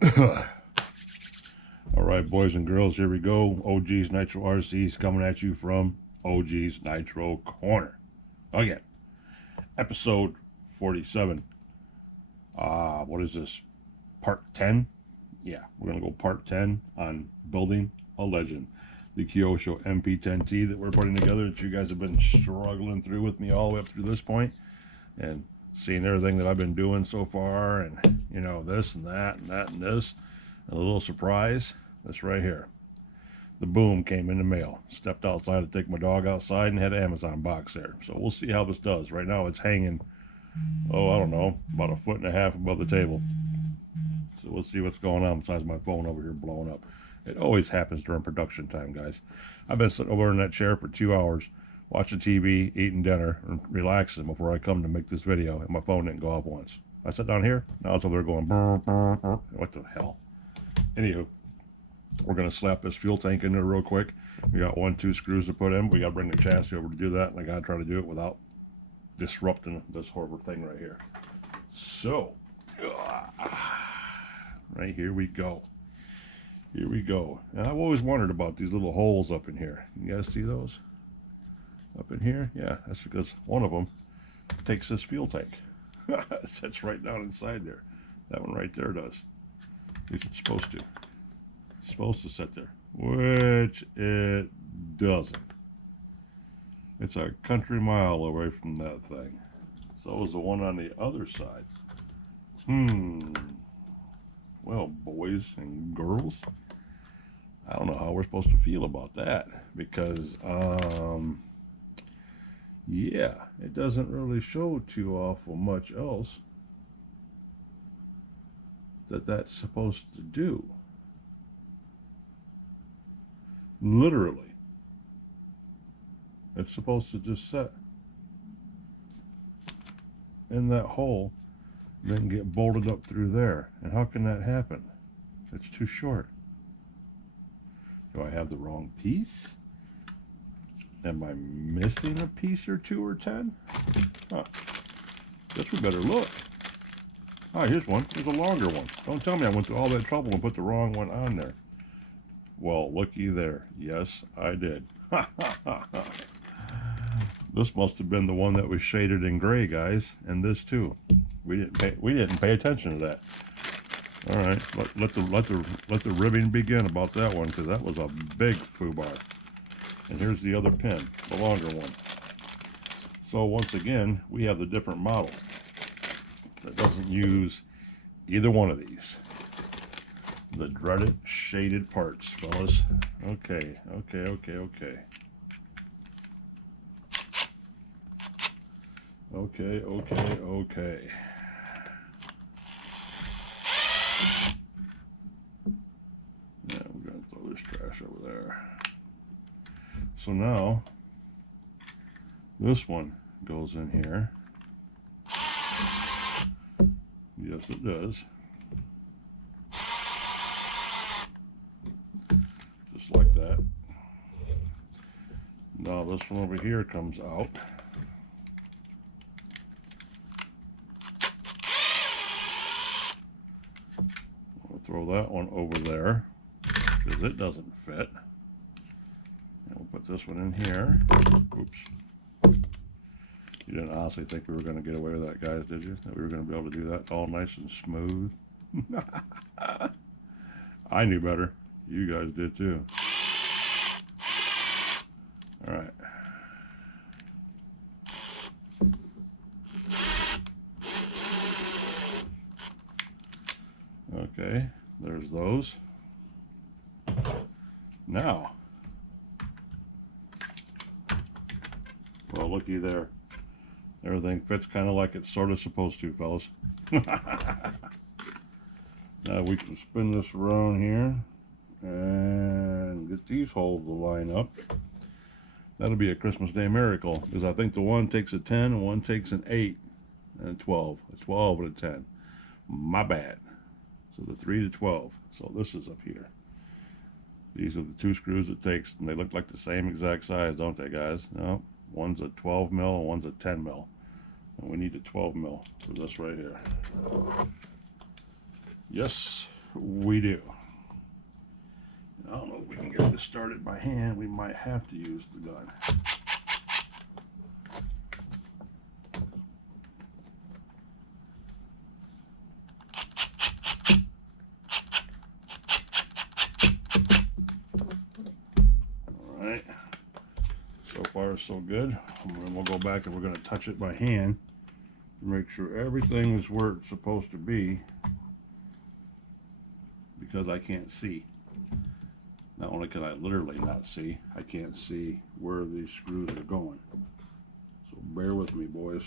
All right, boys and girls, here we go. OG's Nitro RCs coming at you from OG's Nitro Corner. Again, episode 47. What is this? Part 10? Yeah, we're going to go part 10 on building a legend. The Kyosho MP10T that we're putting together that you guys have been struggling through with me all the way up through this point. And seeing everything that I've been doing so far, and you know, this and that and that and this. And a little surprise, this right here. The boom came in the mail. Stepped outside to take my dog outside and had an Amazon box there. So we'll see how this does. Right now it's hanging, oh, I don't know, about 1.5 feet above the table. So we'll see what's going on besides my phone over here blowing up. It always happens during production time, guys. I've been sitting over in that chair for 2 hours, watching TV, eating dinner, and relaxing before I come to make this video, and my phone didn't go off once. I sat down here, now it's over there going, brr, brr, brr. What the hell? Anywho, we're going to slap this fuel tank in there real quick. We got 2 screws to put in. We got to bring the chassis over to do that, and I got to try to do it without disrupting this horrible thing right here. So, right here we go. Here we go. And I've always wondered about these little holes up in here. You guys see those? Up in here? Yeah, that's because one of them takes this fuel tank. It sits right down inside there. That one right there does. At least it's supposed to. It's supposed to sit there. Which it doesn't. It's a country mile away from that thing. So is the one on the other side. Well, boys and girls, I don't know how we're supposed to feel about that, because yeah, it doesn't really show too awful much else that that's supposed to do. Literally, it's supposed to just set in that hole, then get bolted up through there. And how can that happen? It's too short. Do I have the wrong piece? Am I missing a piece or 2 or 10? Huh. Guess we better look. Ah, here's one. Here's a longer one. Don't tell me I went through all that trouble and put the wrong one on there. Well, looky there. Yes, I did. This must have been the one that was shaded in gray, guys, and this too. We didn't pay attention to that. All right, let the ribbing begin about that one, because that was a big foobar. And here's the other pin, the longer one. So once again, we have the different model that doesn't use either one of these. The dreaded shaded parts, fellas. Okay. Okay. Yeah, we're gonna throw this trash over there. So now, this one goes in here. Yes, it does. Just like that. Now this one over here comes out. We'll throw that one over there, because it doesn't fit. And we'll put this one in here. Oops. You didn't honestly think we were going to get away with that, guys, did you? That we were going to be able to do that all nice and smooth? I knew better. You guys did too. All right. Okay, there's those. Now, well, looky there. Everything fits kind of like it's sort of supposed to, fellas. Now we can spin this around here and get these holes to line up. That'll be a Christmas Day miracle, because I think the one takes a 10 and one takes an 8 and a 12. A 12 and a 10. My bad. So the 3 to 12. So this is up here. These are the 2 screws it takes, and they look like the same exact size, don't they, guys? No, one's a 12 mil and one's a 10 mil. And we need a 12 mil for this right here. Yes, we do. I don't know if we can get this started by hand. We might have to use the gun. All right. So far, so good. And then we'll go back and we're going to touch it by hand to make sure everything is where it's supposed to be, because I can't see. Not only can I literally not see, I can't see where these screws are going. So bear with me, boys.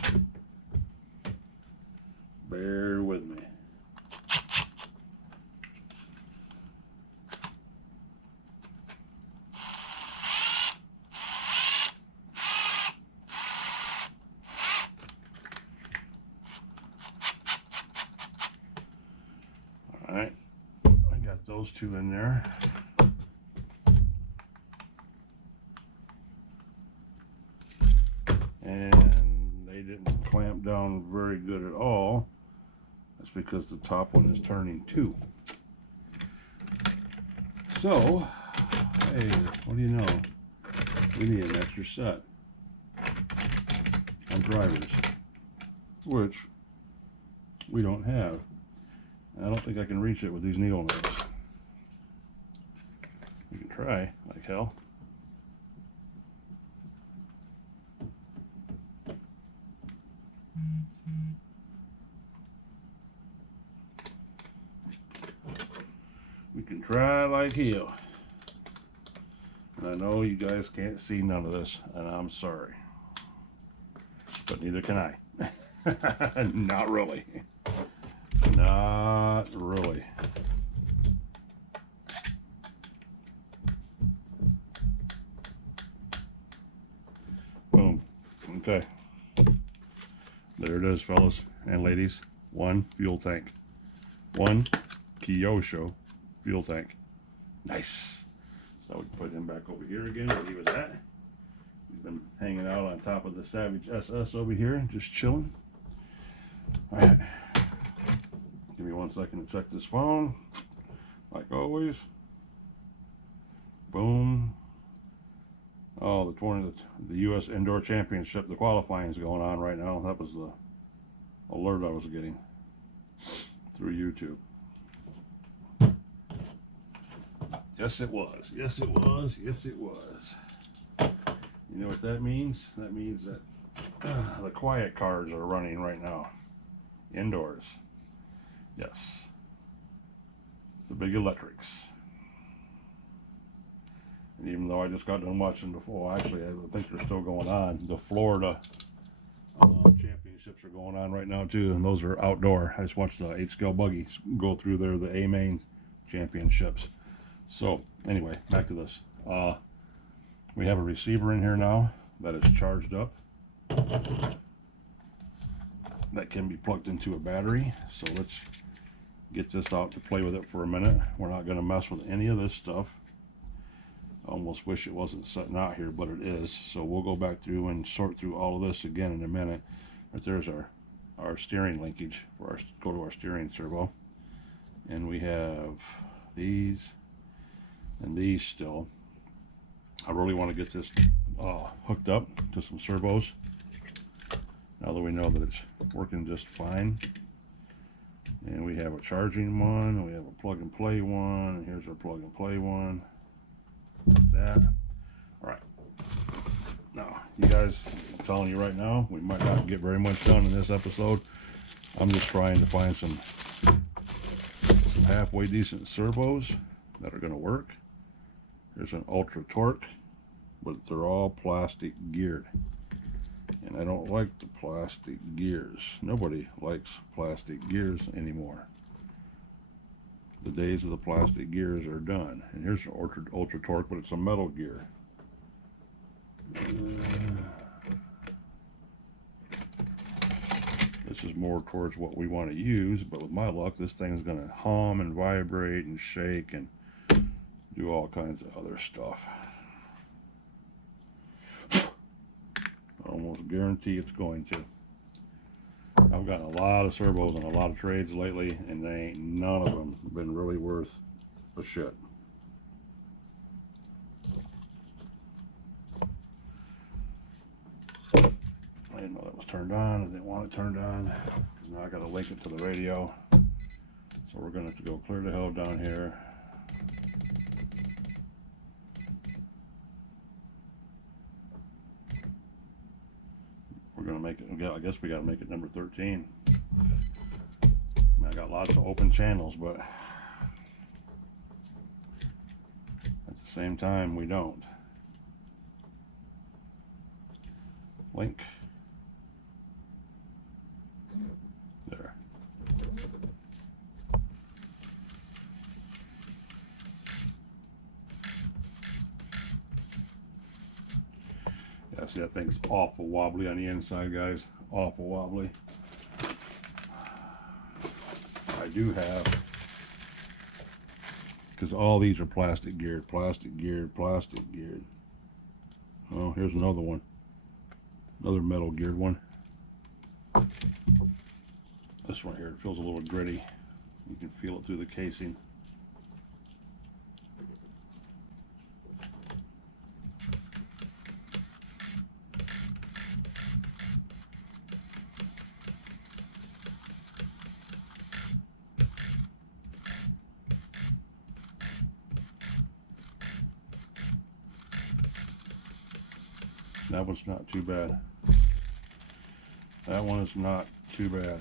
Bear with me. All right, I got those two in there. And they didn't clamp down very good at all. That's because the top one is turning too. So, hey, what do you know? We need an extra set on drivers, which we don't have. I don't think I can reach it with these needle nose. We can try, like hell. We can try like hell. And I know you guys can't see none of this, and I'm sorry. But neither can I. Not really. Not really. Boom. Okay. There it is, fellas and ladies. One fuel tank. One Kyosho fuel tank. Nice. So we put him back over here again where he was at. He's been hanging out on top of the Savage SS over here, just chilling. All right. Give me 1 second to check this phone. Like always. Boom. Oh, the U.S. Indoor Championship, the qualifying is going on right now. That was the alert I was getting through YouTube. Yes, it was. Yes, it was. Yes, it was. You know what that means? That means that the quiet cars are running right now. Indoors. Yes. The big electrics. And even though I just got done watching before, actually, I think they're still going on. The Florida championships are going on right now, too, and those are outdoor. I just watched the 8-scale buggies go through there, the A-main championships. So, anyway, back to this. We have a receiver in here now that is charged up. That can be plugged into a battery. So let's get this out to play with it for a minute. We're not going to mess with any of this stuff. I almost wish it wasn't sitting out here, but it is. So we'll go back through and sort through all of this again in a minute. Right there's our steering linkage for our, go to our steering servo. And we have these and these still. I really want to get this hooked up to some servos now that we know that it's working just fine. And we have a charging one, and we have a plug and play one, and here's our plug and play one. Like that. All right. Now, you guys, I'm telling you right now, we might not get very much done in this episode. I'm just trying to find some halfway decent servos that are going to work. There's an ultra torque, but they're all plastic geared. And I don't like the plastic gears. Nobody likes plastic gears anymore. The days of the plastic gears are done. And here's an ultra torque, but it's a metal gear. This is more towards what we want to use, but with my luck, this thing's going to hum and vibrate and shake and do all kinds of other stuff. I almost guarantee it's going to. I've gotten a lot of servos and a lot of trades lately, and they ain't none of them been really worth a shit. I didn't know that was turned on. I didn't want it turned on. Now I got to link it to the radio. So we're going to have to go clear the hell down here. We're going to make it, I guess we got to make it number 13. I mean, I got lots of open channels, but at the same time, we don't. Link. There. Yeah, see, that thing's awful wobbly on the inside, guys. Awful wobbly. I do have, because all these are plastic geared, plastic geared, plastic geared. Oh, here's another one. Another metal geared one. This one here, it feels a little gritty. You can feel it through the casing. That one's not too bad. That one is not too bad.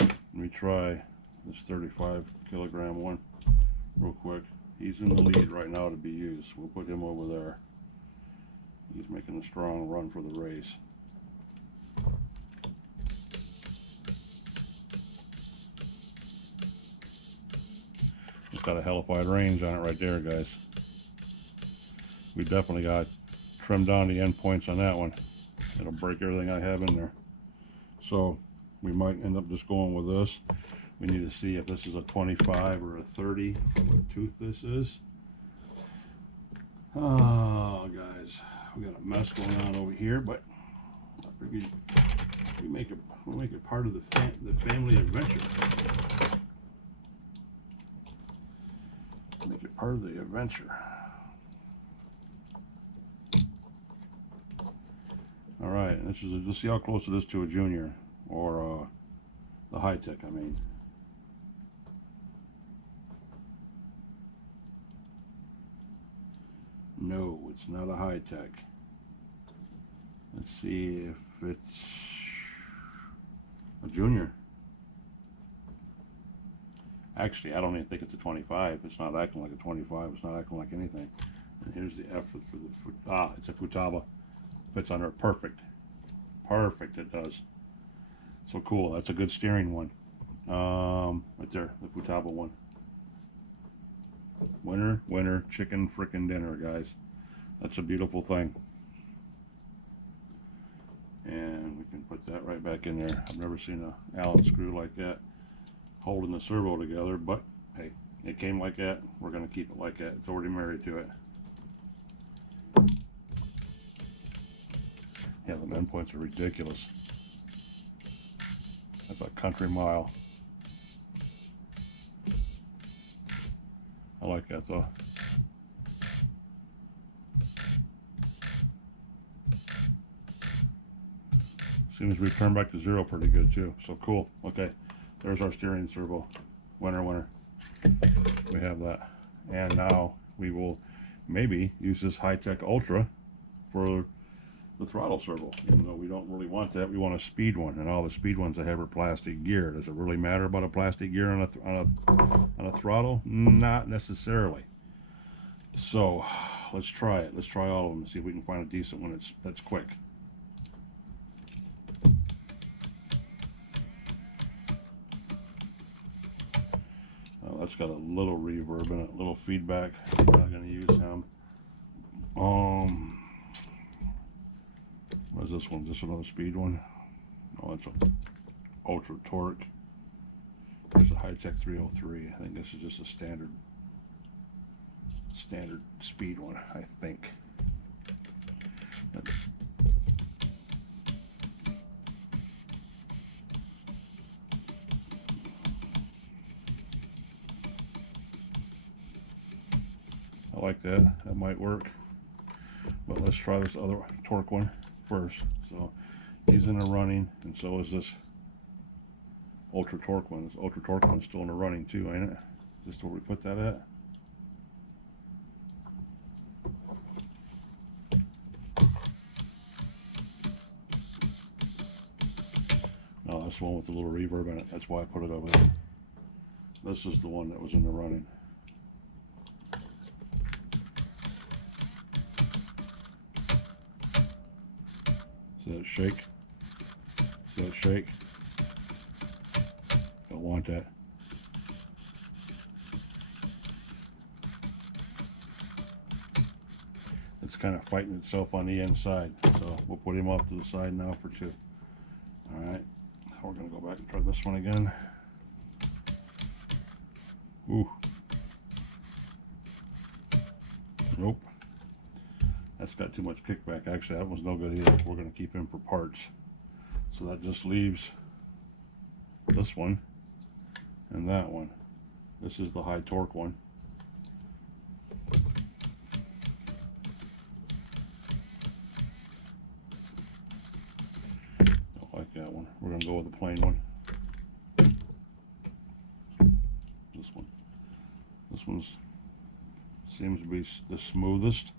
Let me try this 35 kilogram one real quick. He's in the lead right now to be used. We'll put him over there. He's making a strong run for the race. It's got a hellified range on it right there, guys. We definitely got trimmed down the end points on that one. It'll break everything I have in there. So we might end up just going with this. We need to see if this is a 25 or a 30, what tooth this is. Oh, guys, we got a mess going on over here, but we make it part of the family adventure. Make it part of the adventure. All right, and this is let's see how close it is to a junior, or the high tech. I mean, no, it's not a high tech. Let's see if it's a junior. Actually, I don't even think it's a 25. It's not acting like a 25. It's not acting like anything. And here's the F for the it's a Futaba. Fits under it perfect. Perfect, it does. So cool. That's a good steering one. Right there, the Futaba one. Winner, winner, chicken frickin' dinner, guys. That's a beautiful thing. And we can put that right back in there. I've never seen a Allen screw like that holding the servo together, but hey, it came like that. We're going to keep it like that. It's already married to it. Yeah, the end points are ridiculous. That's a country mile. I like that though. Seems to return back to zero pretty good too. So cool. Okay, there's our steering servo. Winner, winner. We have that. And now we will maybe use this high-tech Ultra for the throttle servo, even though we don't really want that. We want a speed one, and all the speed ones I have are plastic gear. Does it really matter about a plastic gear on a throttle? Not necessarily. So let's try it. Let's try all of them and see if we can find a decent one that's quick. That's got a little reverb in it, a little feedback. I'm not going to use him. What is this one? Just another speed one? No, it's an ultra torque. There's a high-tech 303. I think this is just a standard speed one, I think. like that. That might work. But let's try this other torque one first. So he's in the running, and so is this ultra torque one. This ultra torque one's still in the running too, ain't it? Is this where we put that at? No, that's the one with the little reverb in it. That's why I put it over there. This is the one that was in the running. See that shake? See that shake? Don't want that. It's kind of fighting itself on the inside. So we'll put him off to the side now for 2. Alright. We're going to go back and try this one again. Ooh. Nope. That's got too much kickback. Actually, that one's no good either. We're going to keep him for parts. So that just leaves this one and that one. This is the high torque one. Don't like that one. We're going to go with the plain one. This one seems to be the smoothest,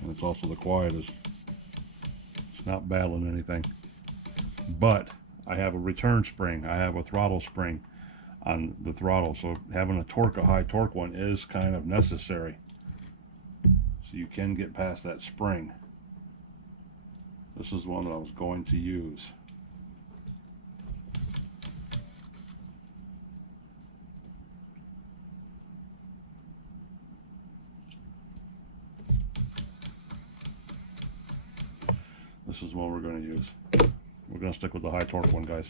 and it's also the quietest. It's not battling anything. But I have a return spring. I have a throttle spring on the throttle, so having a high torque one is kind of necessary. So you can get past that spring. This is the one that I was going to use. This is what we're going to use. We're going to stick with the high torque one, guys.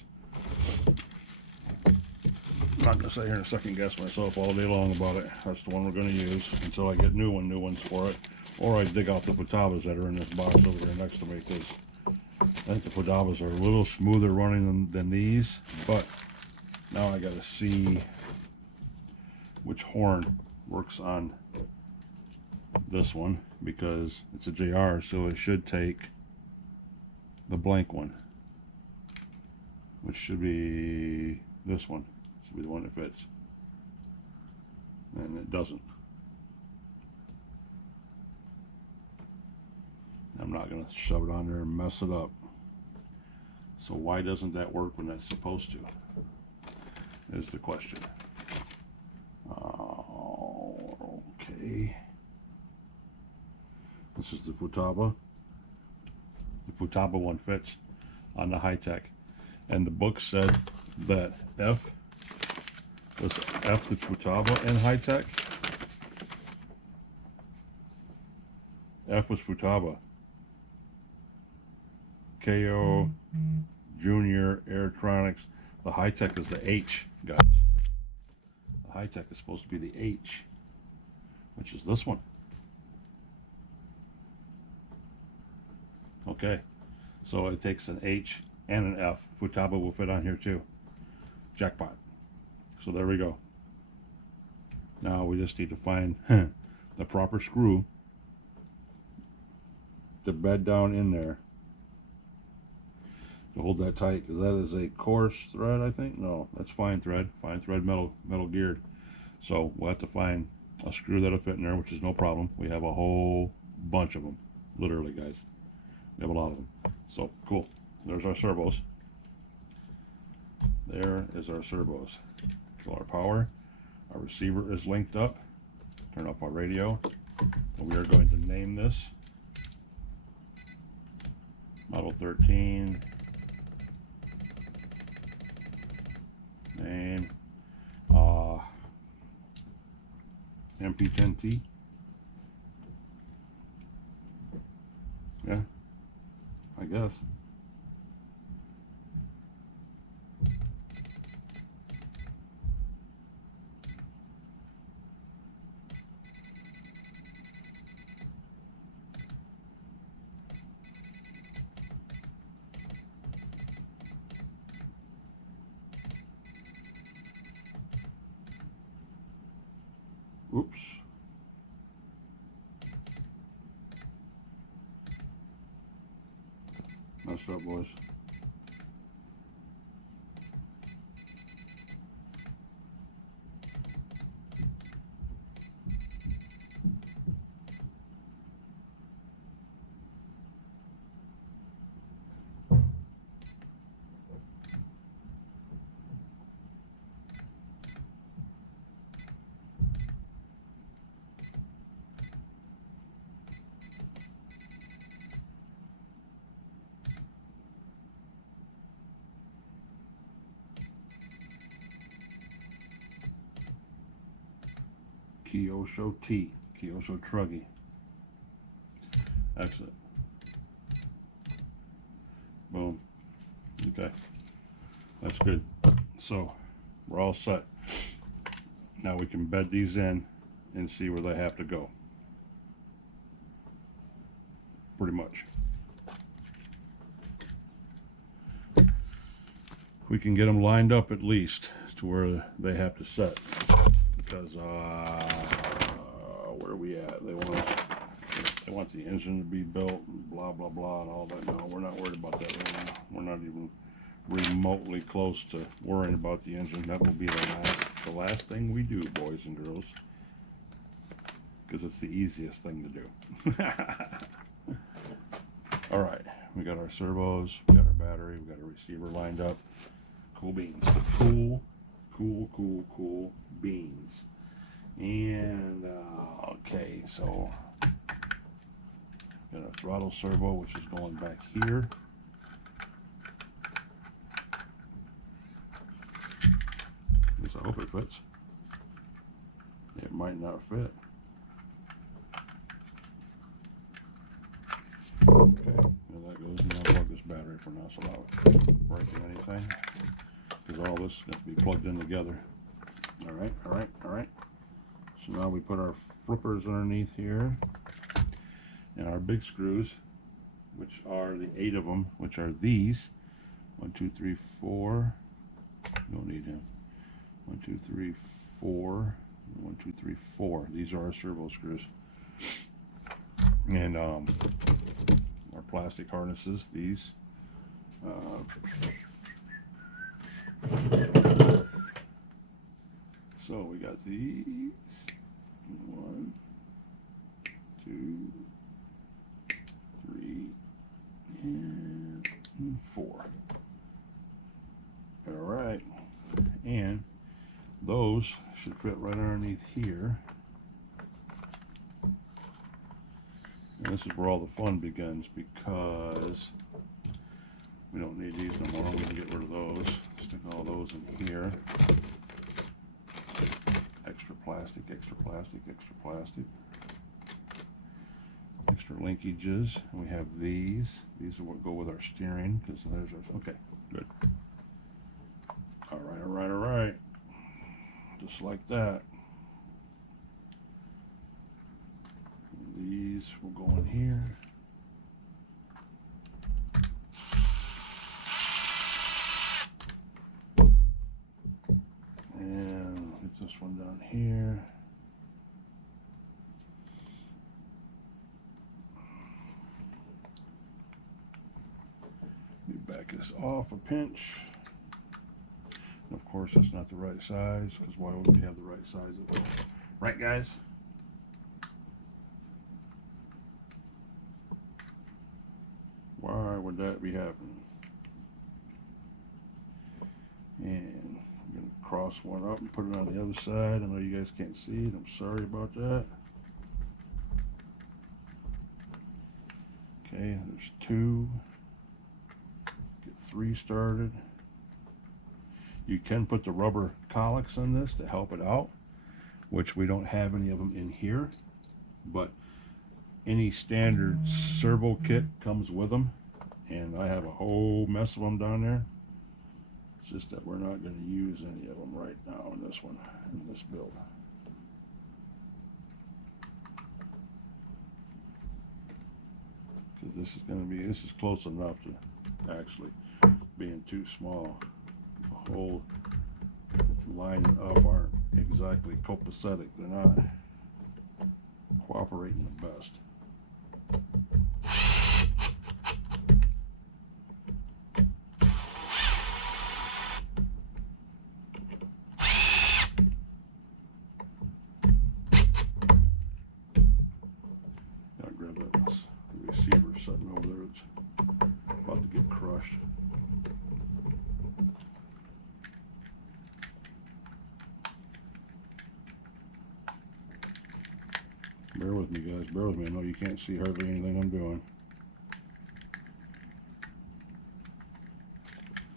I'm not going to sit here and second guess myself all day long about it. That's the one we're going to use until I get new ones for it. Or I dig out the Futabas that are in this box over there next to me, because I think the Futabas are a little smoother running than these. But now I got to see which horn works on this one, because it's a JR, so it should take the blank one, which should be this one. Should be the one that fits, and it doesn't. I'm not going to shove it on there and mess it up. So why doesn't that work when that's supposed to, is the question. Okay, this is the Futaba. The Futaba one fits on the high-tech, and the book said that F was the Futaba in high-tech. F was Futaba. KO Junior Aerotronics. The high-tech is the H, guys. The high-tech is supposed to be the H, which is this one. Okay, so it takes an H and an F. Futaba will fit on here too. Jackpot. So there we go. Now we just need to find the proper screw to bed down in there to hold that tight, because that is a coarse thread, I think. No, that's fine thread metal geared. So we'll have to find a screw that'll fit in there, which is no problem. We have a whole bunch of them, literally, guys. We have a lot of them. So cool. There's our servos. There is our servos. Kill our power. Our receiver is linked up. Turn off our radio. And we are going to name this Model 13. Name MP10T. Yeah, I guess. What's up, boys? Kyosho T, Kyosho Truggy. Excellent. Boom. Okay, that's good. So we're all set. Now we can bed these in and see where they have to go. Pretty much. We can get them lined up at least to where they have to set. Because where are we at? They want the engine to be built, and blah blah blah, and all that. No, we're not worried about that right now. We're not even remotely close to worrying about the engine. That will be the last thing we do, boys and girls, because it's the easiest thing to do. All right, we got our servos, we got our battery, we got our receiver lined up. Cool beans. Cool beans. And okay, so got a throttle servo, which is going back here. At least I hope it fits. It might not fit. Okay, there that goes. And I'll plug this battery for now, so without breaking anything, because all this is going to be plugged in together. All right. So now we put our flippers underneath here, and our big screws, which are the 8 of them, which are these. 1, 2, 3, 4. Don't need him. 1, 2, 3, 4. 1, 2, 3, 4. These are our servo screws. And our plastic harnesses, these. So we got these. 1, 2, 3, and 4. All right, and those should fit right underneath here. And this is where all the fun begins, because we don't need these no more. We're going to get rid of those. Stick all those in here. Extra plastic. Extra linkages. And we have these. These are what go with our steering, because there's our, okay, good. All right. Just like that. These will go in here. And get this one down here. We back this off a pinch. And of course, that's not the right size, because why would we have the right size of it? Right, guys? Why would that be happening? And I'm going to cross one up and put it on the other side. I know you guys can't see it. I'm sorry about that. Okay, there's 2. Get 3 started. You can put the rubber colics on this to help it out, which we don't have any of them in here, but any standard servo kit comes with them, and I have a whole mess of them down there. It's just that we're not going to use any of them right now in this one, in this build. Because this is close enough to actually being too small. The whole lining up aren't exactly copacetic. They're not cooperating the best. with me, guys. Bear with me. I know you can't see hardly anything I'm doing.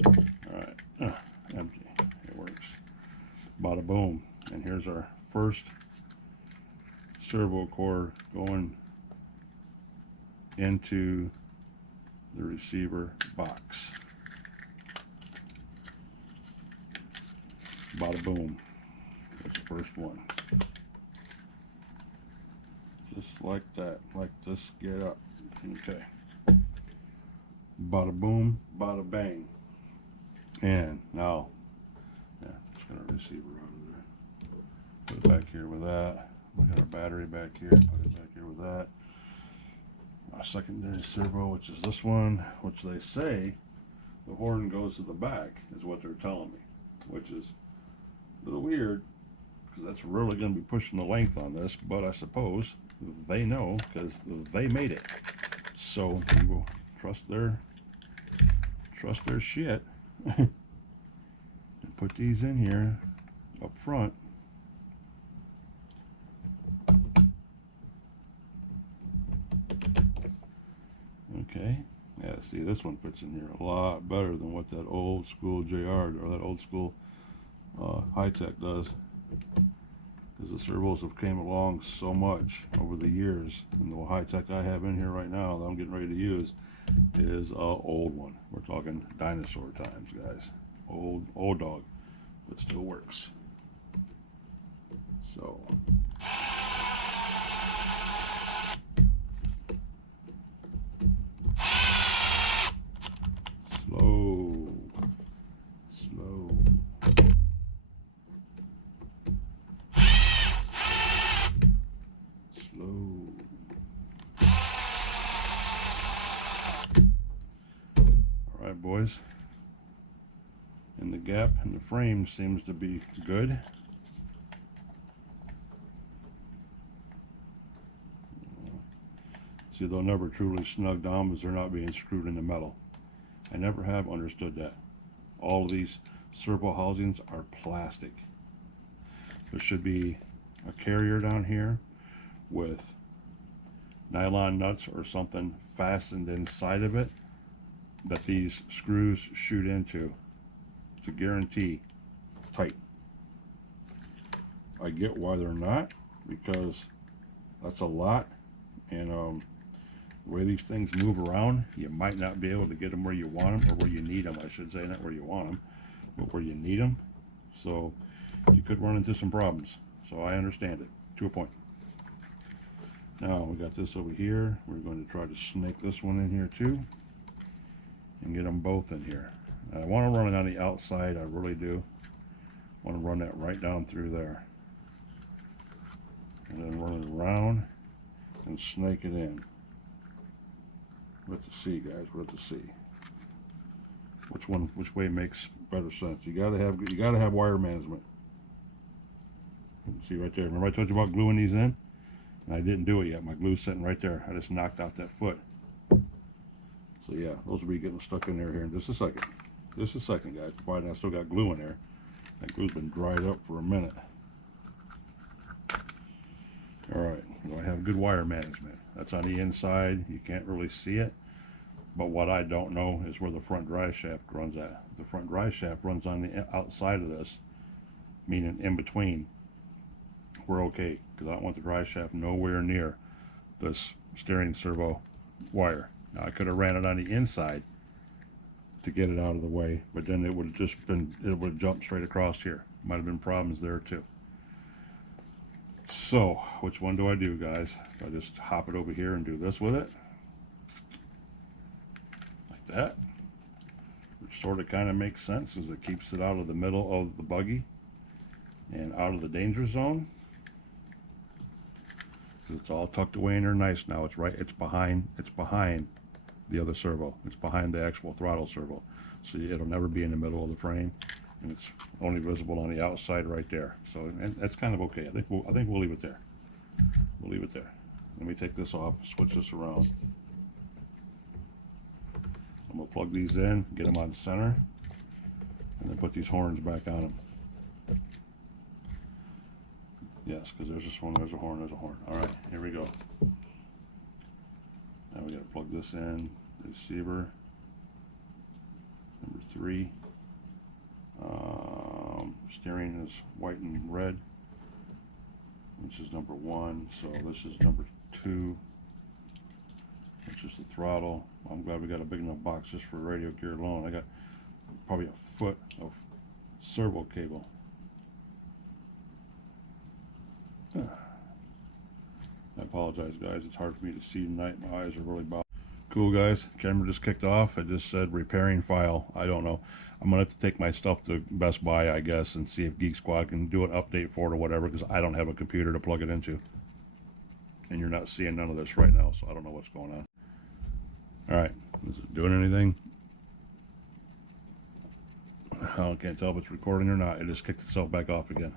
Alright, empty. It works. Bada boom. And here's our first servo core going into the receiver box. Bada boom. There's the first one. Just like that. Like this. Get up. Okay. Bada boom, bada bang. And now, yeah, just got our receiver out of there. Put it back here with that. We got our battery back here. Put it back here with that. Our secondary servo, which is this one, which they say the horn goes to the back, is what they're telling me, which is a little weird because that's really going to be pushing the length on this. But I suppose they know because they made it, so we will trust their shit. And put these in here up front. Okay, yeah, see, this one fits in here a lot better than what that old school JR or that old school high-tech does, because the servos have came along so much over the years, and the high-tech I have in here right now that I'm getting ready to use is a old one. We're talking dinosaur times, guys. Old dog, but still works. So slow. All right, boys. And the gap in the frame seems to be good. See, they'll never truly snug down because they're not being screwed in the metal. I never have understood that. All of these servo housings are plastic. There should be a carrier down here with nylon nuts or something fastened inside of it that these screws shoot into to guarantee tight. I get why they're not, because that's a lot, and the way these things move around, you might not be able to get them where you want them, or where you need them, I should say, not where you want them, but where you need them. So you could run into some problems. So I understand it to a point. Now we got this over here. We're going to try to snake this one in here too, and get them both in here. I want to run it on the outside, I really do. I want to run that right down through there, and then run it around and snake it in. We're at the C, guys. We're at the C. Which way makes better sense? You gotta have wire management. You can see right there. Remember I told you about gluing these in? And I didn't do it yet. My glue's sitting right there. I just knocked out that foot. So yeah, those will be getting stuck in there here in just a second. Just a second, guys. Provided I still got glue in there. That glue's been dried up for a minute. Alright, so I have good wire management. That's on the inside. You can't really see it. But what I don't know is where the front drive shaft runs at. The front drive shaft runs on the outside of this, meaning in between. We're okay, because I don't want the drive shaft nowhere near this steering servo wire. Now I could have ran it on the inside to get it out of the way, but then it would have just been, it would have jumped straight across here. Might have been problems there too. So, which one do I do, guys? Do I just hop it over here and do this with it? Like that? Which sort of kind of makes sense, as it keeps it out of the middle of the buggy and out of the danger zone. It's all tucked away in there nice now. It's right, it's behind the other servo. It's behind the actual throttle servo. So it'll never be in the middle of the frame, and it's only visible on the outside right there. So, and that's kind of okay. I think we'll leave it there. We'll leave it there. Let me take this off, switch this around. I'm gonna plug these in, get them on center, and then put these horns back on them. Yes, because there's this one, there's a horn, there's a horn. All right, here we go. Now we got to plug this in. Receiver number 3. Steering is white and red. This is number 1, so this is number 2. It's just the throttle. I'm glad we got a big enough box just for radio gear alone. I got probably a foot of servo cable. I apologize, guys. It's hard for me to see tonight. My eyes are really bothering. Cool, guys. Camera just kicked off. It just said repairing file. I don't know. I'm gonna have to take my stuff to Best Buy, I guess, and see if Geek Squad can do an update for it or whatever, because I don't have a computer to plug it into. And you're not seeing none of this right now, so I don't know what's going on. All right, is it doing anything? I can't tell if it's recording or not. It just kicked itself back off again.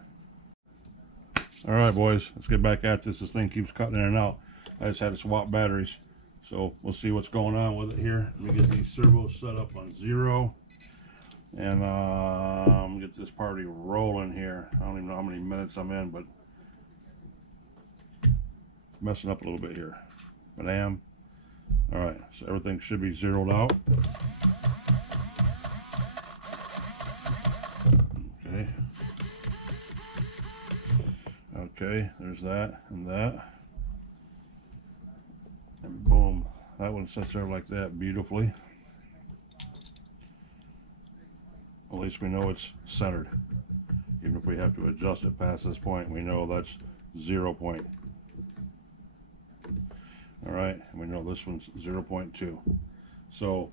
All right, boys, let's get back at this. This thing keeps cutting in and out. I just had to swap batteries, so we'll see what's going on with it here. Let me get these servos set up on 0, and get this party rolling here. I don't even know how many minutes I'm in, but messing up a little bit here, but I am. All right, so everything should be zeroed out. Okay. Okay, there's that and that. And boom, that one sits there like that beautifully. At least we know it's centered. Even if we have to adjust it past this point, we know that's 0 point. All right, and we know this one's 0.2. So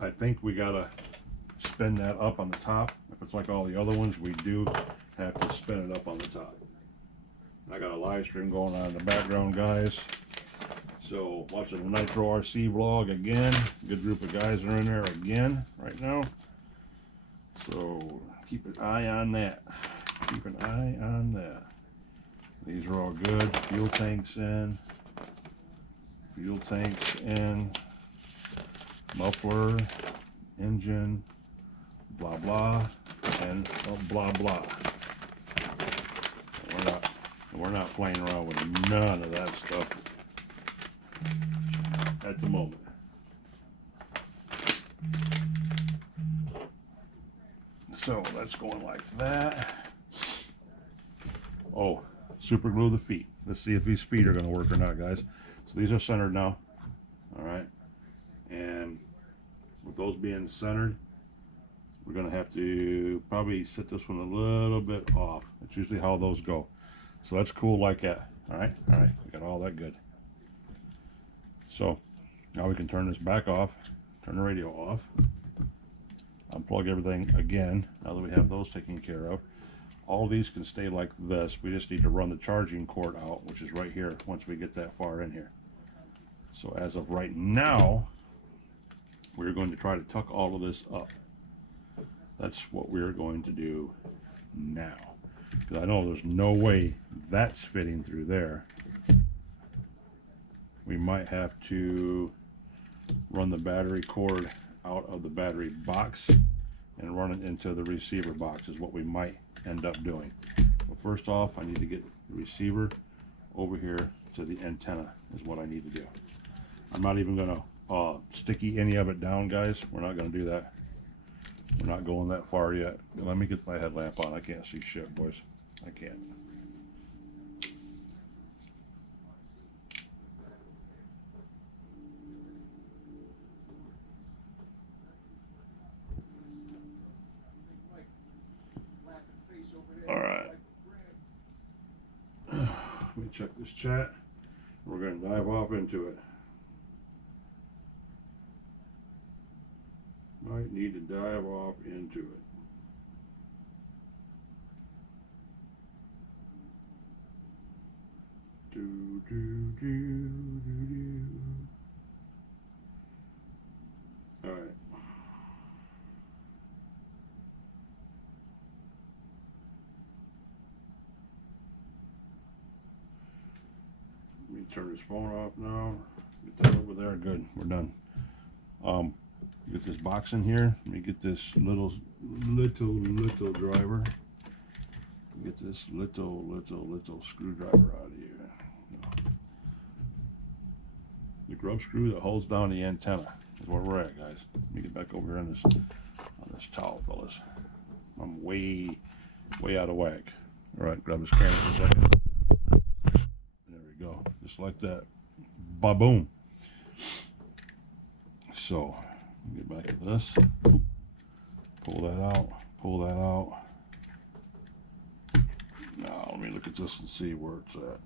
I think we gotta spin that up on the top. If it's like all the other ones, we do have to spin it up on the top. I got a live stream going on in the background, guys. So watching the Nitro RC vlog again. Good group of guys are in there again right now. So keep an eye on that. Keep an eye on that. These are all good. Fuel tanks in. Fuel tanks in. Muffler, engine, blah blah, and blah blah. We're not playing around with none of that stuff at the moment. So that's going like that. Oh, super glue the feet. Let's see if these feet are going to work or not, guys. So these are centered now. All right. And with those being centered, we're going to have to probably set this one a little bit off. That's usually how those go. So that's cool like that. All right. All right. We got all that good. So now we can turn this back off, turn the radio off, unplug everything again. Now that we have those taken care of, all these can stay like this. We just need to run the charging cord out, which is right here once we get that far in here. So as of right now, we're going to try to tuck all of this up. That's what we're going to do now. Because I know there's no way that's fitting through there. We might have to run the battery cord out of the battery box and run it into the receiver box is what we might end up doing. But first off, I need to get the receiver over here to the antenna is what I need to do. I'm not even going to sticky any of it down, guys. We're not going to do that. We're not going that far yet. Let me get my headlamp on. I can't see shit, boys. I can't. All right. Let me check this chat. We're going to dive off into it. Might need to dive off into it. All right. Let me turn this phone off now. Get that over there. Good. We're done. Get this box in here. Let me get this little driver. Get this little screwdriver out of here. The grub screw that holds down the antenna is where we're at, guys. Let me get back over here on this towel, fellas. I'm way out of whack. All right, grab this camera for a second. There we go, just like that. Ba-boom. So, get back to this. Pull that out. Pull that out. Now, let me look at this and see where it's at.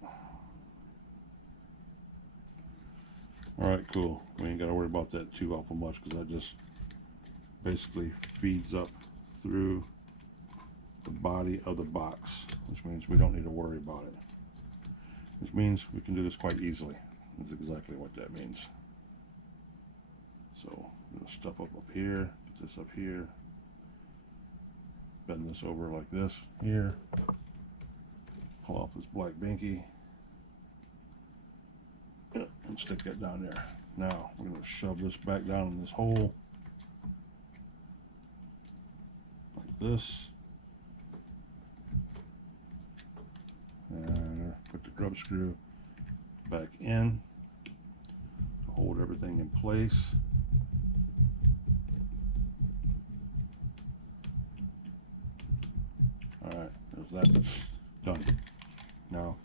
Alright, cool. We ain't got to worry about that too awful much because that just basically feeds up through the body of the box, which means we don't need to worry about it. Which means we can do this quite easily. That's exactly what that means. So, I'm going to step up here, put this up here, bend this over like this here, pull off this black binky, and stick that down there. Now we're going to shove this back down in this hole like this, and put the grub screw back in to hold everything in place. Alright, there's that done. Now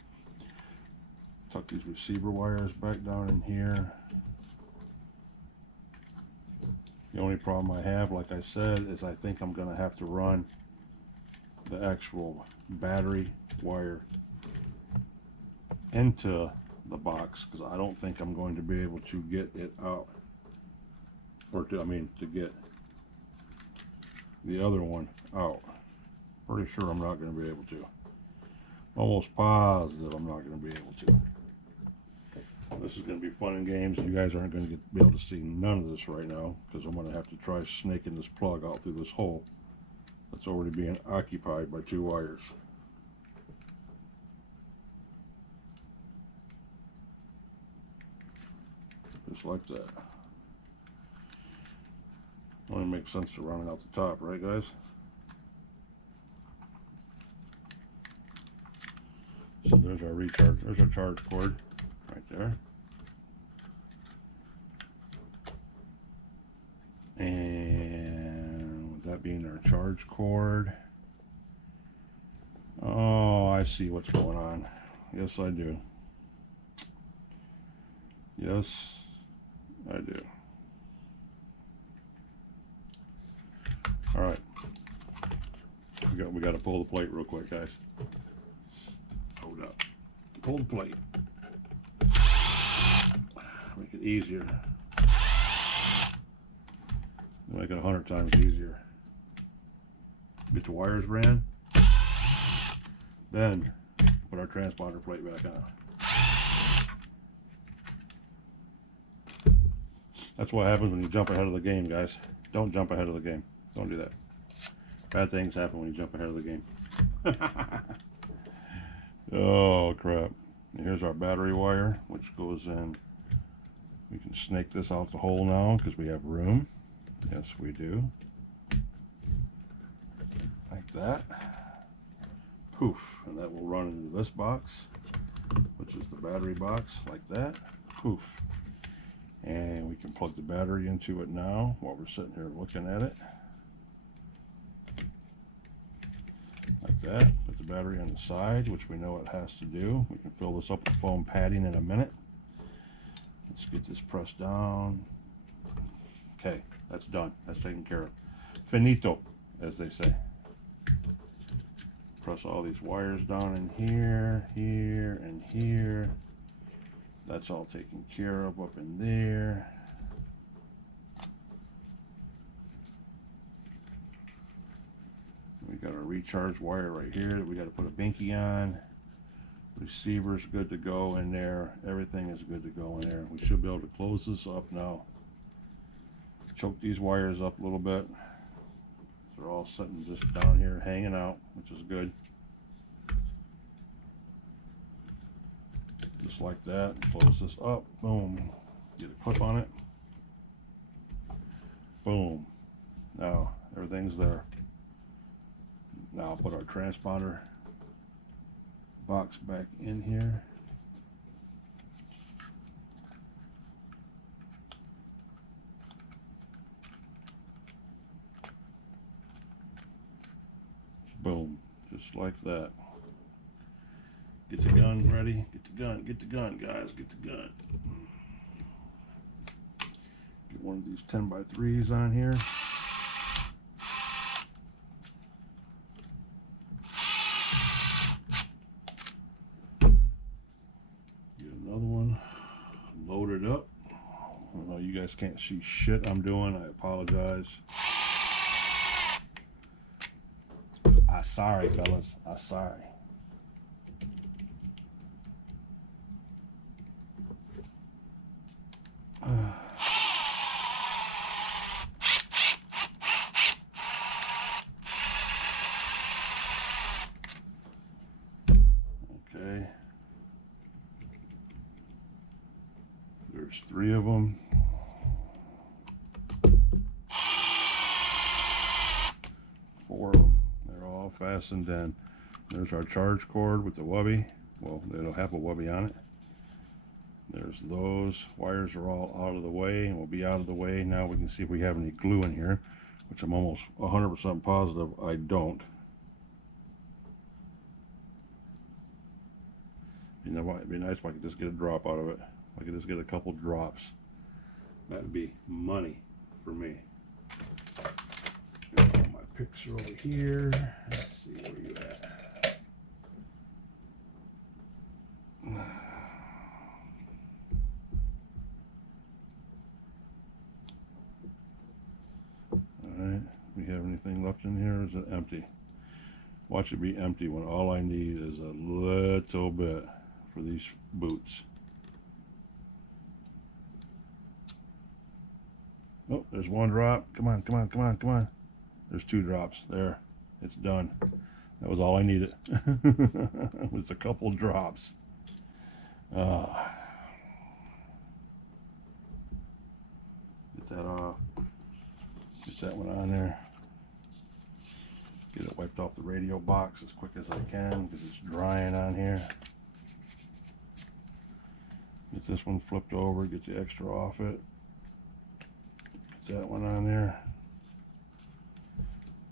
tuck these receiver wires back down in here. The only problem I have, like I said, is I think I'm going to have to run the actual battery wire into the box because I don't think I'm going to be able to get it out, or to get the other one out. Pretty sure I'm not going to be able to. Almost positive I'm not going to be able to. This is going to be fun and games. You guys aren't going to be able to see none of this right now because I'm going to have to try snaking this plug out through this hole that's already being occupied by two wires. Just like that. Only makes sense to run it out the top, right, guys? So there's our recharge. There's our charge cord right there. And with that being our charge cord. Oh, I see what's going on. Yes, I do. Yes, I do. All right. We got to pull the plate real quick, guys. Hold up. Pull the plate. Make it easier. Make it 100 times easier. Get the wires ran. Then put our transponder plate back on. That's what happens when you jump ahead of the game, guys. Don't jump ahead of the game. Don't do that. Bad things happen when you jump ahead of the game. Oh crap. And here's our battery wire, which goes in. We can snake this out the hole now because we have room. Yes, we do. Like that. Poof. And that will run into this box, which is the battery box, like that. Poof. And we can plug the battery into it now while we're sitting here looking at it. Like that. Put the battery on the side, which we know it has to do. We can fill this up with foam padding in a minute. Let's get this pressed down. Okay, that's done. That's taken care of. Finito, as they say. Press all these wires down in here, here, and here. That's all taken care of up in there. We got our recharge wire right here that we got to put a binky on. Receiver's good to go in there. Everything is good to go in there. We should be able to close this up now. Choke these wires up a little bit. They're all sitting just down here hanging out, which is good. Just like that. Close this up. Boom. Get a clip on it. Boom. Now everything's there. Now I'll put our transponder box back in here. Boom, just like that. Get the gun ready. Get the gun, guys. Get the gun. Get one of these 10x3s on here. Get another one. Load it up. I know you guys can't see shit I'm doing. I apologize. I'm sorry, fellas. I'm sorry. Okay. There's 3 of them. 4 of them. They're all fastened in. There's our charge cord with the wubby. Well, it'll have a wubby on it. There's those. Wires are all out of the way and will be out of the way. Now we can see if we have any glue in here, which I'm almost 100% positive I don't. You know what? It'd be nice if I could just get a drop out of it. If I could just get a couple drops. That'd be money for me. All my picks are over here. Let's see where you at. Alright, we have anything left in here? Or is it empty? Watch it be empty when all I need is a little bit for these boots. Oh, there's 1 drop. Come on, come on, come on, come on. There's 2 drops. There. It's done. That was all I needed. It was a couple drops. Get that off. Get that one on there. Get it wiped off the radio box as quick as I can because it's drying on here. Get this one flipped over, get the extra off it. Get that one on there.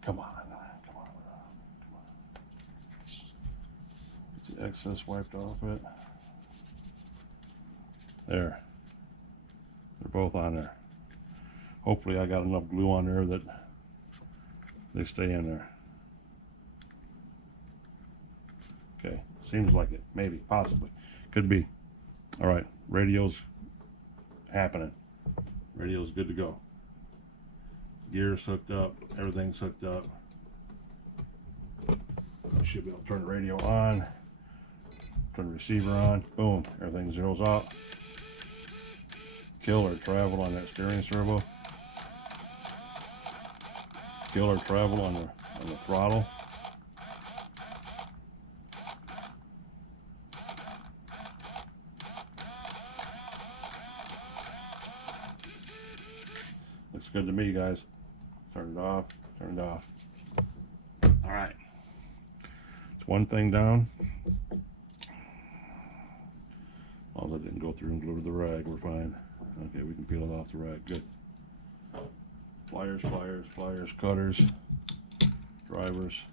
Come on, come on, come on. Get the excess wiped off it. There. They're both on there. Hopefully I got enough glue on there that they stay in there. Okay, seems like it. Maybe, possibly. Could be. Alright, radio's happening. Radio's good to go. Gear's hooked up. Everything's hooked up. I should be able to turn the radio on. Turn the receiver on. Boom. Everything zeroes out. Killer travel on that steering servo. Killer travel on the throttle. Looks good to me, guys. Turn it off. Turn it off. All right. It's one thing down. As long as I didn't go through and glue to the rag, we're fine. Okay, we can peel it off the rag. Good. Pliers, pliers, pliers, cutters, drivers.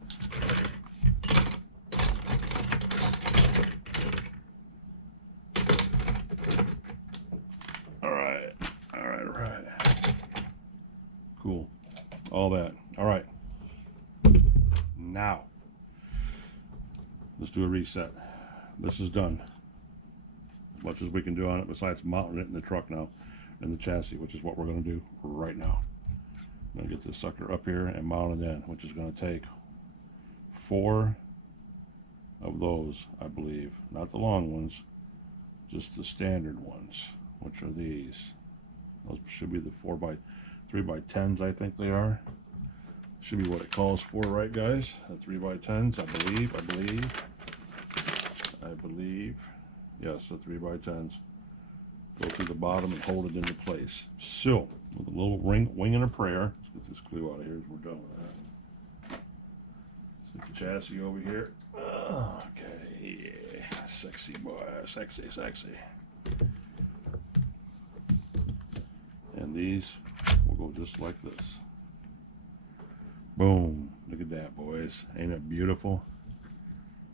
All right, all right, all right. Cool. All that. All right. Now, let's do a reset. This is done. As much as we can do on it, besides mounting it in the truck now, in the chassis, which is what we're going to do right now. I'm going to get this sucker up here and mount it in, which is going to take 4 of those, I believe. Not the long ones, just the standard ones, which are these. Those should be the 3x10s, I think they are. Should be what it calls for, right, guys? The 3x10s, I believe. Yes, the 3x10s. Go through the bottom and hold it into place. So, with a little wing and a prayer. Let's get this glue out of here as we're done with that. Let's get the chassis over here. Okay, yeah. Sexy boy, sexy, sexy. And these will go just like this. Boom. Look at that, boys. Ain't it beautiful?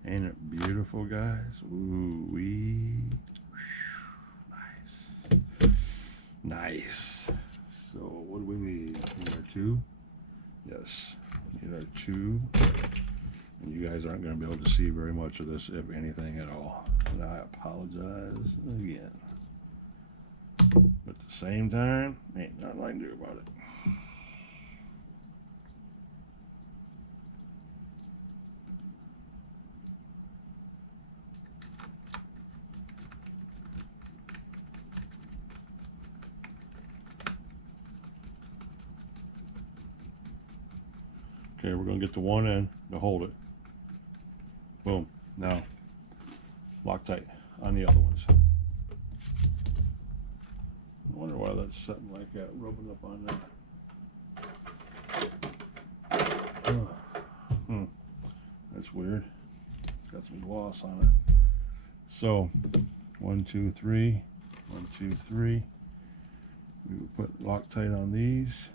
Ain't it beautiful, guys? Ooh wee. Nice. Nice. So what do we need? We need our 2. Yes. We need our 2. And you guys aren't going to be able to see very much of this, if anything at all. And I apologize again. But at the same time, ain't nothing I can do about it. Okay, we're going to get the one in to hold it. Boom. Now, lock tight on the other ones. I wonder why that's sitting like that, rubbing up on there. That's weird. Got some gloss on it. So, 1, 2, 3. 1, 2, 3. We will put Loctite on these.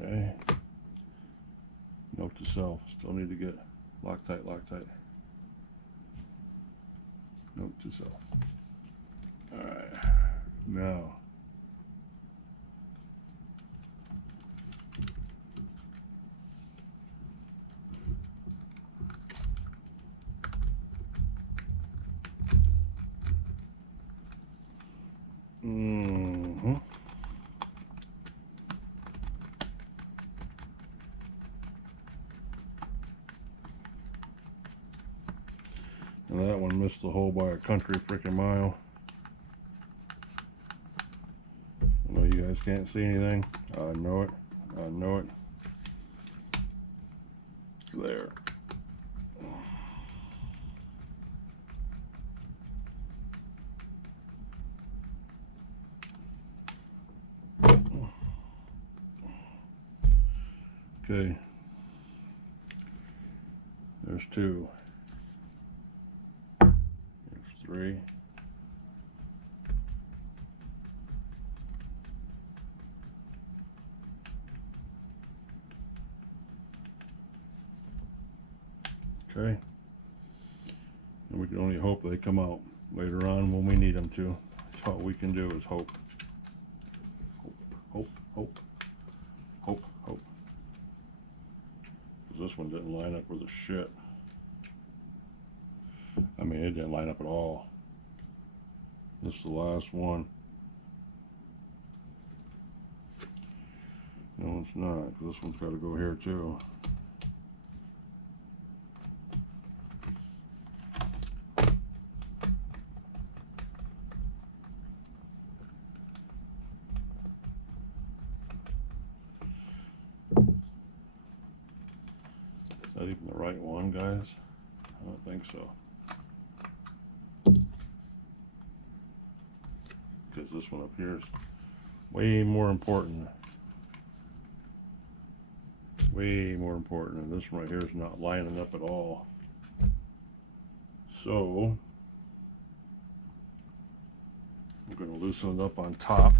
Okay. Note to self. Still need to get Loctite, Loctite. Note to self. Alright. Now. And that one missed the hole by a country freaking mile. I know you guys can't see anything. I know it. I know it. There. Okay. There's 2. There's 3. Okay. And we can only hope they come out later on when we need them to. That's all we can do is hope. Hope, hope, hope, hope. Because this one didn't line up with the shit. I mean, it didn't line up at all. This is the last one. No, it's not. This one's got to go here too. Is that even the right one, guys? I don't think so. Because this one up here is way more important. Way more important. And this one right here is not lining up at all. So, I'm going to loosen it up on top.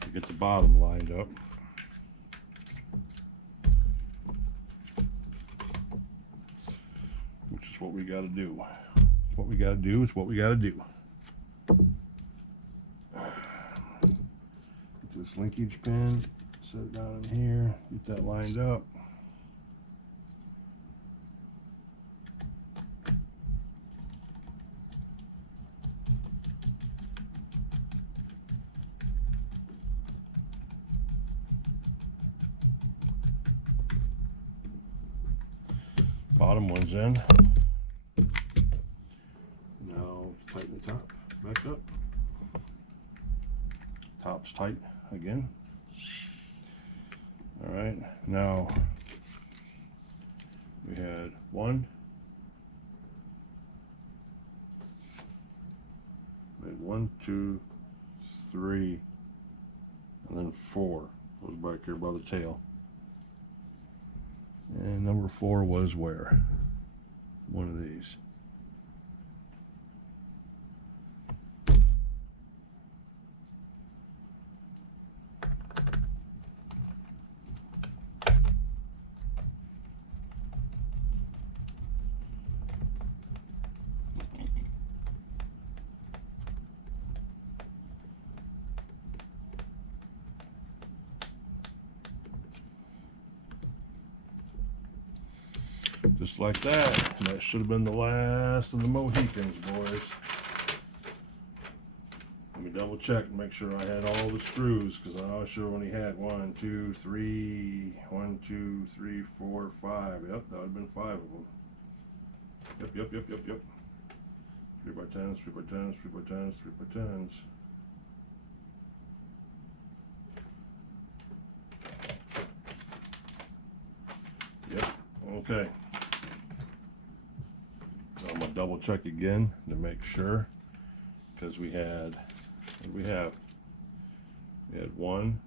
To get the bottom lined up. Which is what we got to do. What we got to do is what we got to do. Get this linkage pin, set it down in here, get that lined up. Bottom one's in. Now tighten the top back up. Top's tight again. All right, now we had 1. We had 1, 2, 3, and then 4 was back here by the tail. And number 4 was where? One of these. Just like that. That should have been the last of the Mohicans, boys. Let me double check and make sure I had all the screws, because I sure only had 1, 2, 3, 1, 2, 3, 4, 5. Yep, that would have been 5 of them. Yep. 3x10s, 3x10s, 3x10s, 3x10s. Yep, okay. I'm gonna double check again to make sure, because we had, what do we have? We had 1,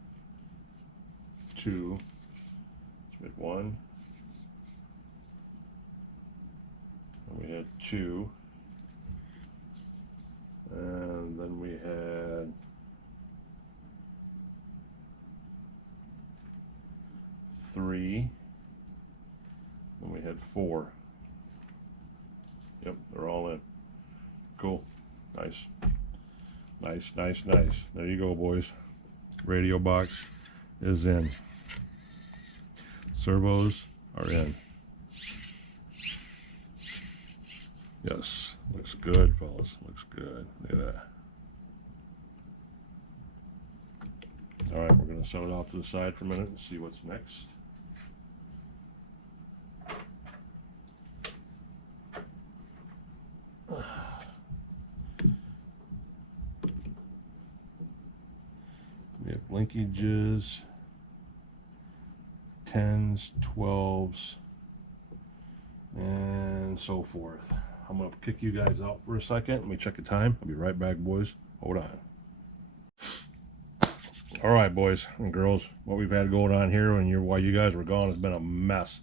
2, let's make 1, and we had 2, and then we had 3, and we had 4. Yep, they're all in. Cool. Nice. Nice. There you go, boys. Radio box is in. Servos are in. Yes. Looks good, fellas. Looks good. Look at that. Alright, we're going to set it off to the side for a minute and see what's next. We have linkages, 10s, 12s, and so forth. I'm going to kick you guys out for a second. Let me check the time. I'll be right back, boys. Hold on. All right, boys and girls, what we've had going on here while you guys were gone has been a mess,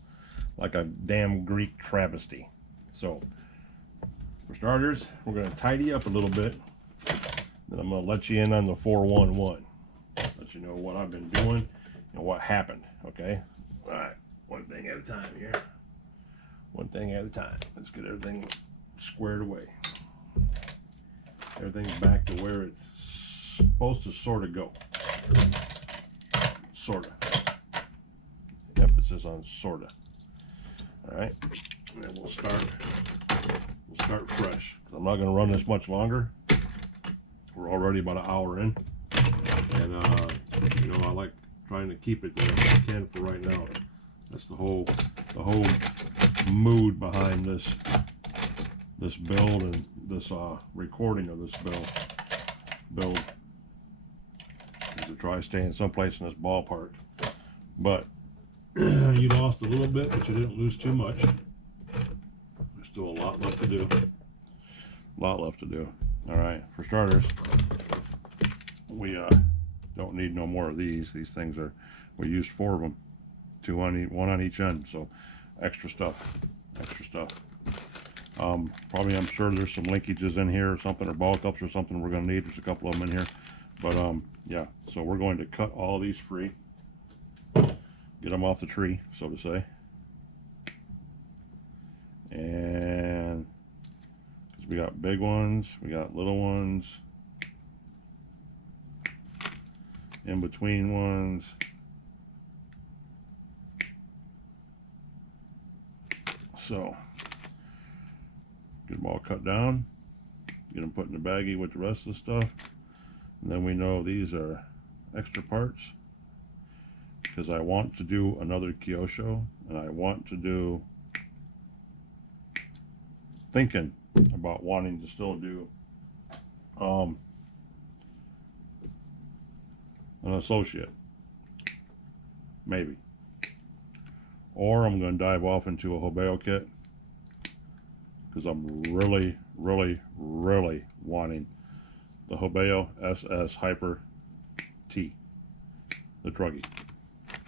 like a damn Greek travesty. So, for starters, we're going to tidy up a little bit. Then I'm going to let you in on the 411. Let you know what I've been doing and what happened, okay? All right, one thing at a time here. One thing at a time. Let's get everything squared away. Everything's back to where it's supposed to sort of go. Sort of. Emphasis on sort of. All right, and then we'll start fresh. I'm not going to run this much longer. We're already about an hour in. And you know, I like trying to keep it there if I can for right now. That's the whole mood behind this build and this recording of this build is to try staying someplace in this ballpark. But you lost a little bit, but you didn't lose too much. There's still a lot left to do. All right, for starters, we don't need no more of these. These things we used 4 of them, 1 on each end, so extra stuff. Probably, I'm sure there's some linkages in here or something, or ball cups or something we're going to need. There's a couple of them in here, but yeah, so we're going to cut all these free, get them off the tree, so to say. And because we got big ones, we got little ones, in between ones, so get them all cut down, get them put in the baggie with the rest of the stuff, and then we know these are extra parts because I want to do another Kyosho, and I want to do, thinking about wanting to still do an associate, maybe, or I'm going to dive off into a Hobeo kit because I'm really wanting the Hobeo SS Hyper T. the truggy.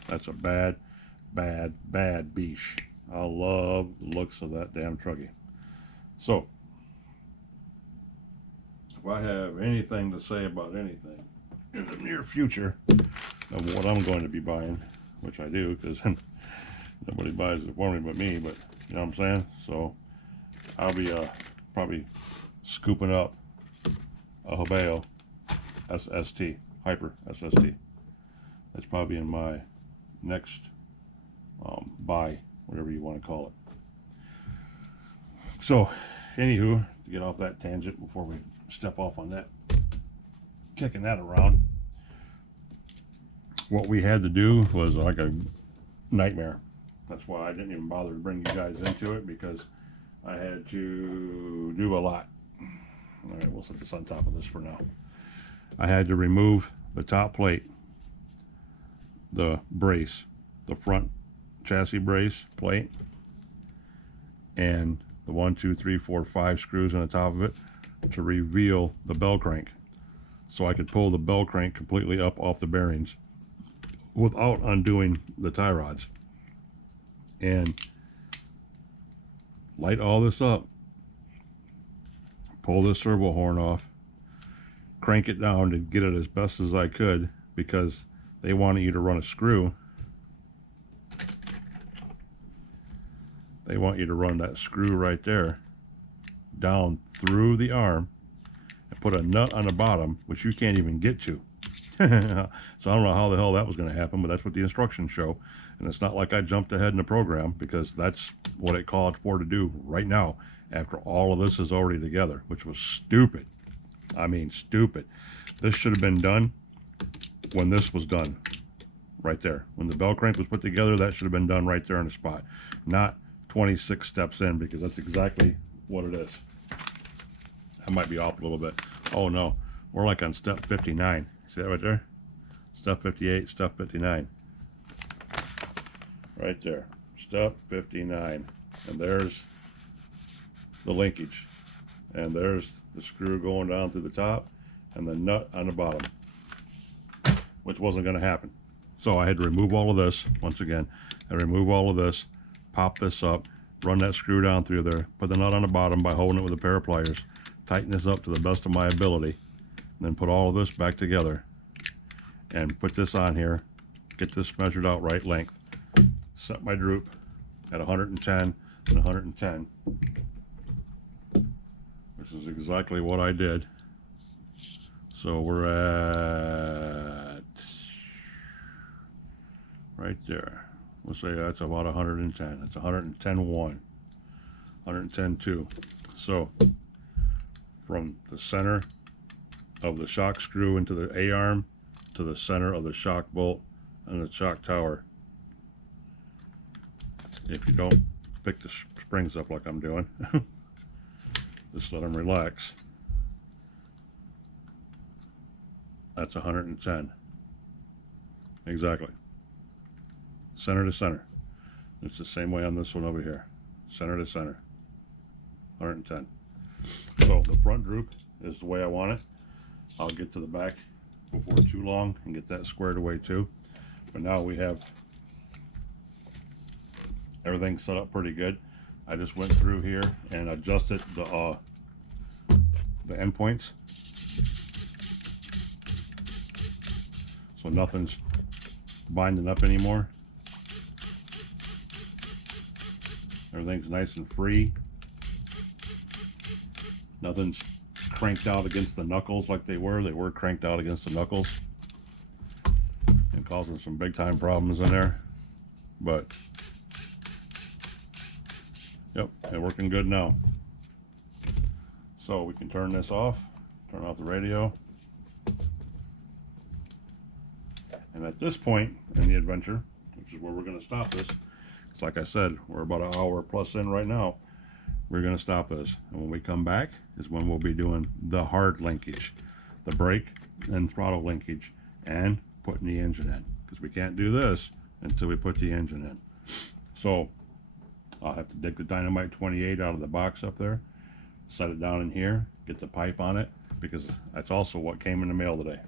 That's a bad, bad, bad beach. I love the looks of that damn truggy. So, if I have anything to say about anything in the near future of what I'm going to be buying, which I do, because nobody buys it for me but me, but you know what I'm saying? So, I'll be probably scooping up a Hobeo SST, Hyper SST. That's probably in my next buy, whatever you want to call it. So, anywho, to get off that tangent before we step off on that, kicking that around, what we had to do was like a nightmare. That's why I didn't even bother to bring you guys into it, because I had to do a lot. All right, we'll set this on top of this for now. I had to remove the top plate, the brace, the front chassis brace plate, and the 1, 2, 3, 4, 5 screws on the top of it to reveal the bell crank, so I could pull the bell crank completely up off the bearings without undoing the tie rods, and light all this up, pull this servo horn off, crank it down to get it as best as I could, because they wanted you to run a screw. They want you to run that screw right there down through the arm and put a nut on the bottom, which you can't even get to. So I don't know how the hell that was going to happen, but that's what the instructions show. And it's not like I jumped ahead in the program, because that's what it called for to do right now, after all of this is already together, which was stupid. I mean, stupid. This should have been done when this was done, right there. When the bell crank was put together, that should have been done right there on the spot, not 26 steps in, because that's exactly what it is. I might be off a little bit. Oh no, we're like on step 59. See that right there? Step 58, step 59. Right there, step 59. And there's the linkage. And there's the screw going down through the top and the nut on the bottom, which wasn't going to happen. So I had to remove all of this. Once again, I remove all of this, pop this up, run that screw down through there, put the nut on the bottom by holding it with a pair of pliers, tighten this up to the best of my ability, and then put all of this back together and put this on here, get this measured out right length, set my droop at 110 and 110, which is exactly what I did. So we're at right there. We'll say that's about 110. It's 110.1, 110.2. So from the center of the shock screw into the A-arm to the center of the shock bolt and the shock tower, if you don't pick the springs up like I'm doing, just let them relax, that's 110. Exactly. Center to center. It's the same way on this one over here. Center to center. 110. So the front droop is the way I want it. I'll get to the back before too long and get that squared away too. But now we have everything set up pretty good. I just went through here and adjusted the end points, so nothing's binding up anymore. Everything's nice and free. Nothing's cranked out against the knuckles like they were. They were cranked out against the knuckles and causing some big time problems in there. But yep, they're working good now. So we can turn this off, turn off the radio. And at this point in the adventure, which is where we're going to stop this, it's like I said, we're about an hour plus in right now. We're going to stop this. And when we come back is when we'll be doing the hard linkage, the brake and throttle linkage, and putting the engine in. Because we can't do this until we put the engine in. So I'll have to dig the Dynamite 28 out of the box up there, set it down in here, get the pipe on it, because that's also what came in the mail today.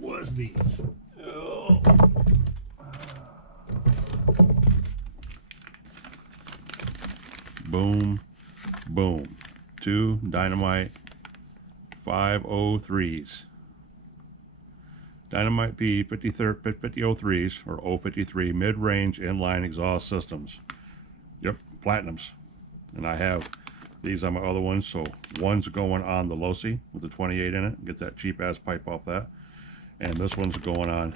Was these go. Boom, boom. 2 Dynamite 503s. Dynamite P 5003s or 053 mid-range inline exhaust systems. Yep, platinums. And I have these on my other ones. So one's going on the Losi with the 28 in it. Get that cheap ass pipe off that. And this one's going on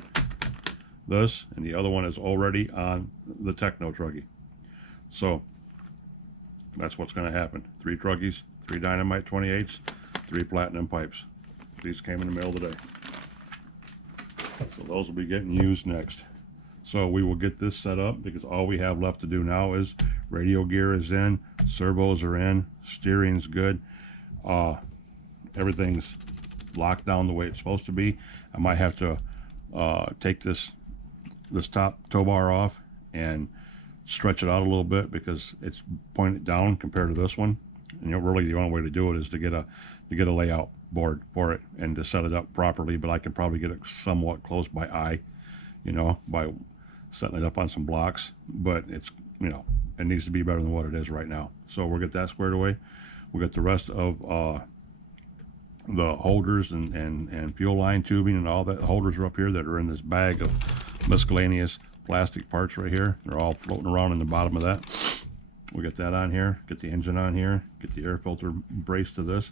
this, and the other one is already on the Techno Truggy. So that's what's going to happen. 3 Truggies, 3 Dynamite 28s, 3 platinum pipes. These came in the mail today. So those will be getting used next. So we will get this set up because all we have left to do now is radio gear is in, servos are in, steering's good. Everything's locked down the way it's supposed to be. I might have to take this top tow bar off and stretch it out a little bit because it's pointed down compared to this one. And really the only way to do it is to get a layout board for it and to set it up properly. But I can probably get it somewhat close by eye, by setting it up on some blocks. But it's, it needs to be better than what it is right now. So we'll get that squared away. We'll get the rest of the holders and fuel line tubing and all that. The holders are up here that are in this bag of miscellaneous plastic parts right here. They're all floating around in the bottom of that. We'll get that on here, get the engine on here, get the air filter brace to this,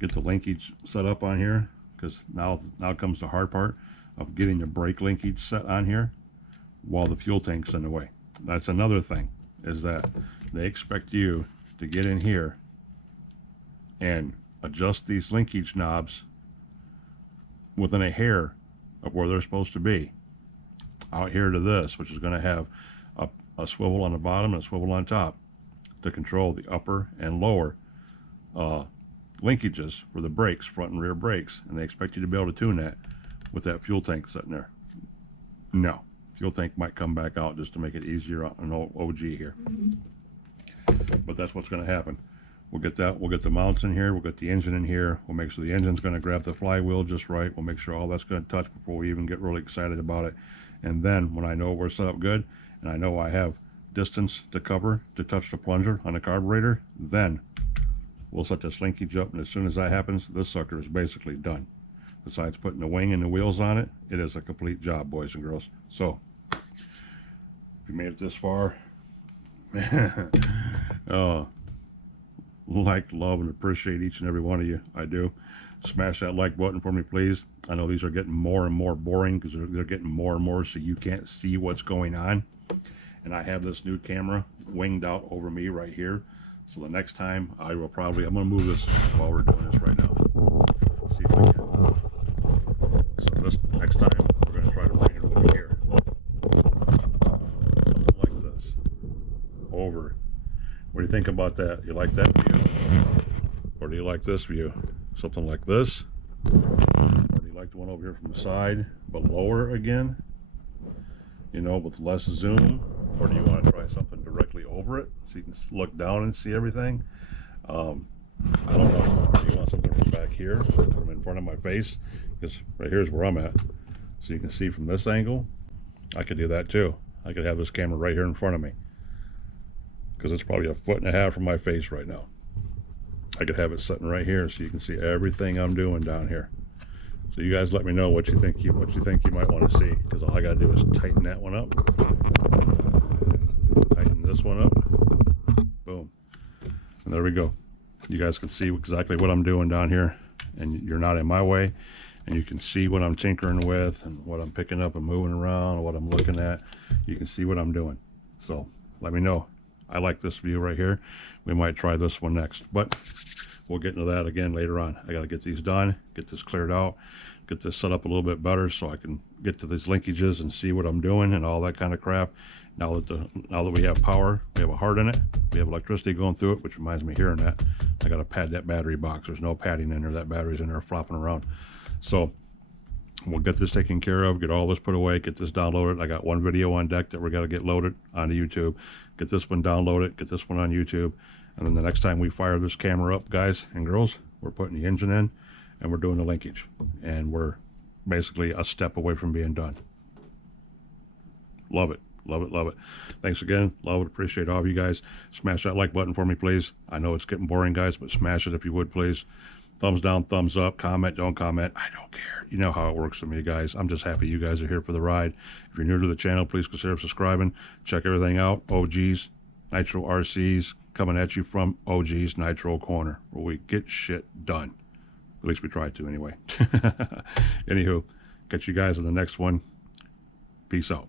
get the linkage set up on here, because now comes the hard part of getting the brake linkage set on here while the fuel tank's in the way. That's another thing, is that they expect you to get in here and adjust these linkage knobs within a hair of where they're supposed to be. Out here to this, which is going to have a swivel on the bottom and a swivel on top to control the upper and lower linkages for the brakes, front and rear brakes. And they expect you to be able to tune that with that fuel tank sitting there. No, fuel tank might come back out just to make it easier on OG here. But that's what's going to happen. We'll get that. We'll get the mounts in here. We'll get the engine in here. We'll make sure the engine's going to grab the flywheel just right. We'll make sure all that's going to touch before we even get really excited about it. And then when I know we're set up good and I know I have distance to cover to touch the plunger on the carburetor, then we'll set this linkage up. And as soon as that happens, this sucker is basically done. Besides putting the wing and the wheels on it, it is a complete job, boys and girls. So if you made it this far, like, love, and appreciate each and every one of you. I do. Smash that like button for me, please. I know these are getting more and more boring because they're getting more and more so you can't see what's going on. And I have this new camera winged out over me right here. So the next time I'm going to move this while we're doing this right now. See if I can. So this next time we're going to try to bring it over here. Something like this. Over. What do you think about that? You like that view? Or do you like this view? Something like this? Or do you like the one over here from the side, but lower again? With less zoom? Or do you want to try something directly over it so you can look down and see everything? I don't know. Do you want something from back here, from in front of my face? Because right here is where I'm at. So you can see from this angle. I could do that too. I could have this camera right here in front of me, because it's probably 1.5 feet from my face right now. I could have it sitting right here so you can see everything I'm doing down here. So you guys let me know what you think you might want to see, because all I gotta do is tighten that one up, tighten this one up, boom, and there we go. You guys can see exactly what I'm doing down here, and you're not in my way, and you can see what I'm tinkering with and what I'm picking up and moving around and what I'm looking at. You can see what I'm doing. So let me know. I like this view right here. We might try this one next, but we'll get into that again later on. I got to get these done, get this cleared out, get this set up a little bit better so I can get to these linkages and see what I'm doing and all that kind of crap. Now that we have power, we have a heart in it, we have electricity going through it, which reminds me hearing that. I got to pad that battery box. There's no padding in there. That battery's in there flopping around. So we'll get this taken care of, get all this put away, get this downloaded. I got one video on deck that we got to get loaded onto YouTube. Get this one downloaded, get this one on YouTube. And then the next time we fire this camera up, guys and girls, we're putting the engine in and we're doing the linkage. And we're basically a step away from being done. Love it. Love it. Love it. Thanks again. Love it. Appreciate all of you guys. Smash that like button for me, please. I know it's getting boring, guys, but smash it if you would, please. Thumbs down, thumbs up, comment, don't comment. I don't care. You know how it works for me, guys. I'm just happy you guys are here for the ride. If you're new to the channel, please consider subscribing. Check everything out. OGs, Nitro RCs, coming at you from OGs Nitro Corner, where we get shit done. At least we try to, anyway. Anywho, catch you guys in the next one. Peace out.